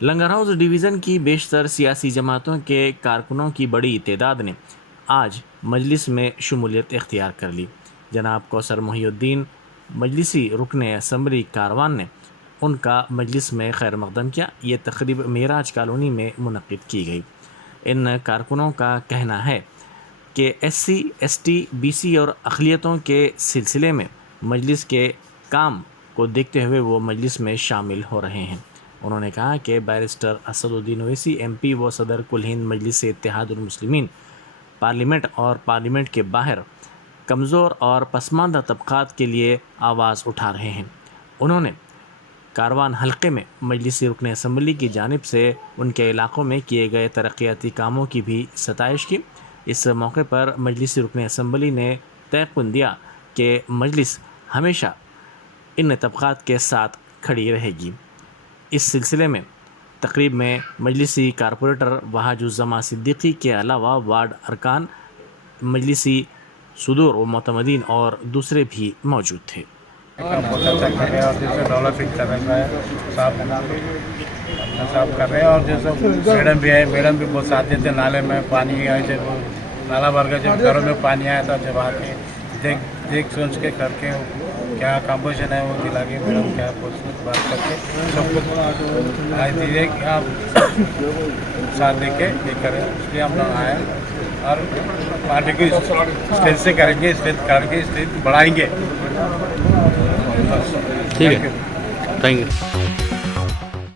لنگر house division کی بیشتر سیاسی جماعتوں کے کارکنوں کی بڑی تعداد نے آج مجلس میں شمولیت اختیار کر لی۔ جناب کوثر محی الدین مجلسی رکن اسمبلی کاروان نے ان کا مجلس میں خیر مقدم کیا۔ یہ تقریب معراج کالونی میں منعقد کی گئی۔ ان کارکنوں کا کہنا ہے کہ S C, S T, B C اور اقلیتوں کے سلسلے میں مجلس کے کام کو دیکھتے ہوئے وہ مجلس میں شامل ہو رہے ہیں۔ انہوں نے کہا کہ بیرسٹر اسد الدین اویسی ایم پی و صدر کل ہند مجلس اتحاد المسلمین پارلیمنٹ اور پارلیمنٹ کے باہر کمزور اور پسماندہ طبقات کے لیے آواز اٹھا رہے ہیں۔ انہوں نے کاروان حلقے میں مجلسی رکن اسمبلی کی جانب سے ان کے علاقوں میں کیے گئے ترقیاتی کاموں کی بھی ستائش کی۔ اس موقع پر مجلسی رکن اسمبلی نے تیقن دیا کہ مجلس ہمیشہ ان طبقات کے ساتھ کھڑی رہے گی۔ اس سلسلے میں تقریب میں مجلسی کارپوریٹر وحاج الزماں صدیقی کے علاوہ وارڈ ارکان، مجلسی صدور و معتمدین اور دوسرے بھی موجود تھے۔ بہت اچھا کر رہے ہیں اور جیسے ڈیولپنگ کر رہے ہیں صاف کر رہے ہیں اور جیسے میڈم بھی ہے، میڈم بھی بہت ساتھ دیتے۔ نالے میں پانی آئے جب نالا بھر گیا، جب گھروں میں پانی آیا تھا، جب آ کے دیکھ سوچ کے کر کے کیا کمپوزیشن ہے وہ دلا کے میڈم کیا بات کر کے سب کچھ آج دیجیے کہ آپ ساتھ دے کے یہ کریں، اس لیے ہم لوگ آئے اور پارٹی کو اسٹیج سے کریں گے، اسٹیج کر کے اسٹیج بڑھائیں گے۔ ٹھیک ہے، تھینک یو۔